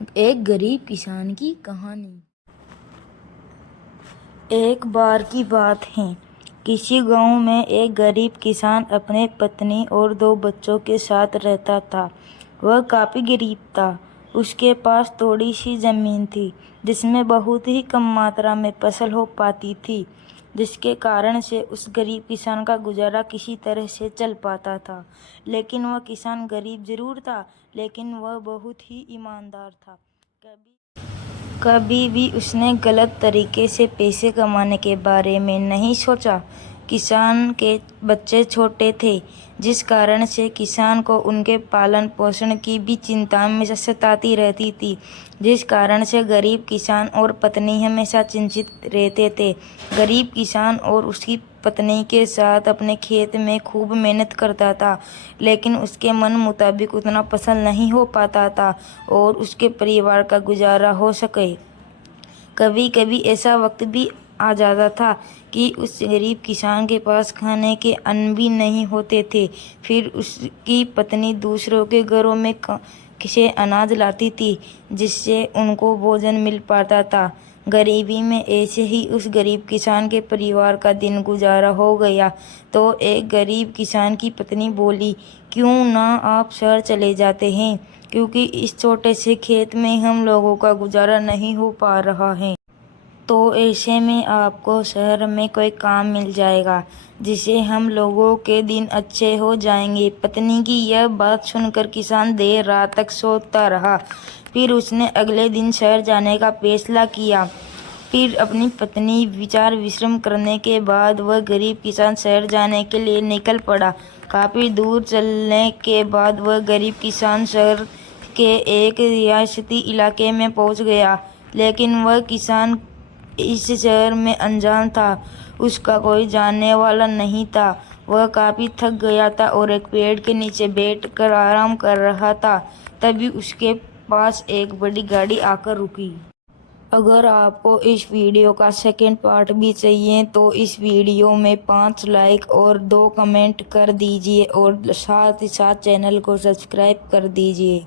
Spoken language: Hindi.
एक गरीब किसान की कहानी। एक बार की बात है। किसी गांव में एक गरीब किसान अपने पत्नी और 2 बच्चों के साथ रहता था। वह काफ़ी गरीब था। उसके पास थोड़ी सी ज़मीन थी जिसमें बहुत ही कम मात्रा में फसल हो पाती थी, जिसके कारण से उस गरीब किसान का गुजारा किसी तरह से चल पाता था। लेकिन वह किसान गरीब ज़रूर था, लेकिन वह बहुत ही ईमानदार था। कभी भी उसने गलत तरीके से पैसे कमाने के बारे में नहीं सोचा। किसान के बच्चे छोटे थे, जिस कारण से किसान को उनके पालन पोषण की भी चिंता हमेशा सताती रहती थी, जिस कारण से गरीब किसान और पत्नी हमेशा चिंतित रहते थे। गरीब किसान और उसकी पत्नी के साथ अपने खेत में खूब मेहनत करता था, लेकिन उसके मन मुताबिक उतना फसल नहीं हो पाता था और उसके परिवार का गुजारा हो सके। कभी कभी ऐसा वक्त भी आ जाता था कि उस गरीब किसान के पास खाने के अन्न भी नहीं होते थे। फिर उसकी पत्नी दूसरों के घरों में से अनाज लाती थी, जिससे उनको भोजन मिल पाता था। गरीबी में ऐसे ही उस गरीब किसान के परिवार का दिन गुजारा हो गया। तो एक गरीब किसान की पत्नी बोली, क्यों ना आप शहर चले जाते हैं, क्योंकि इस छोटे से खेत में हम लोगों का गुजारा नहीं हो पा रहा है। तो ऐसे में आपको शहर में कोई काम मिल जाएगा, जिससे हम लोगों के दिन अच्छे हो जाएंगे। पत्नी की यह बात सुनकर किसान देर रात तक सोचता रहा। फिर उसने अगले दिन शहर जाने का फैसला किया। फिर अपनी पत्नी विचार विश्राम करने के बाद वह गरीब किसान शहर जाने के लिए निकल पड़ा। काफ़ी दूर चलने के बाद वह गरीब किसान शहर के एक रिहायशी इलाके में पहुंच गया, लेकिन वह किसान इस शहर में अनजान था। उसका कोई जानने वाला नहीं था। वह काफ़ी थक गया था और एक पेड़ के नीचे बैठकर आराम कर रहा था। तभी उसके पास एक बड़ी गाड़ी आकर रुकी। अगर आपको इस वीडियो का सेकंड पार्ट भी चाहिए तो इस वीडियो में 5 लाइक और 2 कमेंट कर दीजिए और साथ ही साथ चैनल को सब्सक्राइब कर दीजिए।